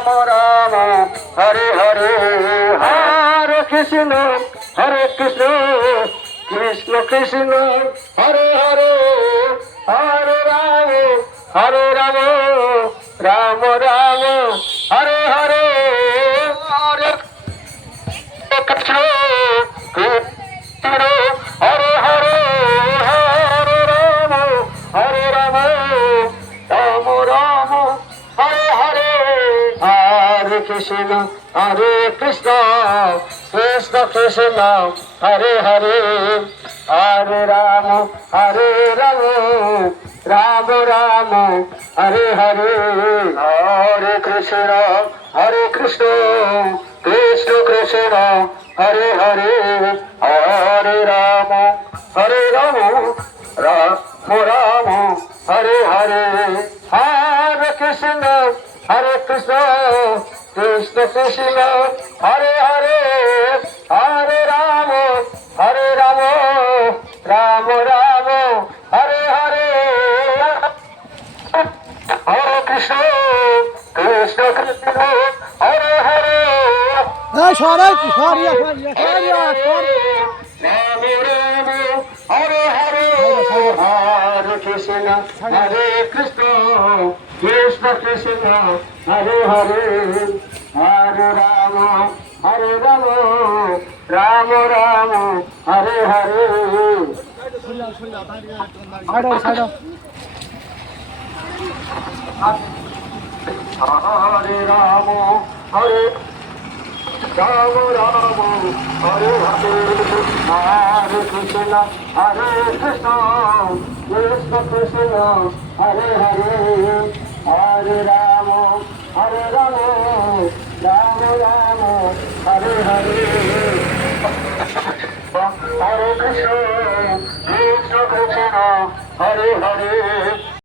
রাম রাম হরে হরে হরে কৃষ্ণ কৃষ্ণ কৃষ্ণ হরে হরে হরে রাম রাম রাম হরে হরে হরে কৃষ্ণ কৃষ্ণ হরে হরে হরে রাম রাম রাম হরে হরে হরে কৃষ্ণ কৃষ্ণ কৃষ্ণ হরে হরে হরে রাম রাম রাম হরে হরে হরে কৃষ্ণ কৃষ্ণ কৃষ্ণ হরে হরে হরে রাম রাম রাম হরে হরে হরে কৃষ্ণ কৃষ্ণ কৃষ্ণ হরে হরে হরে রাম রাম রাম হরে হরে হরে কৃষ্ণ কৃষ্ণ হরে হরে সরাই রাম রাম হরে হরে হরে কৃষ্ণ কৃষ্ণ কৃষ্ণ হরে হরে হরে রাম রাম রাম হরে হরে হরে রাম হরে রাম হরে হরে হরে কৃষ্ণ কৃষ্ণ কৃষ্ণ হরে হরে হরে রাম রাম রাম হরে হরে হরে কৃষ্ণ কৃষ্ণ কৃষ্ণ হরে হরে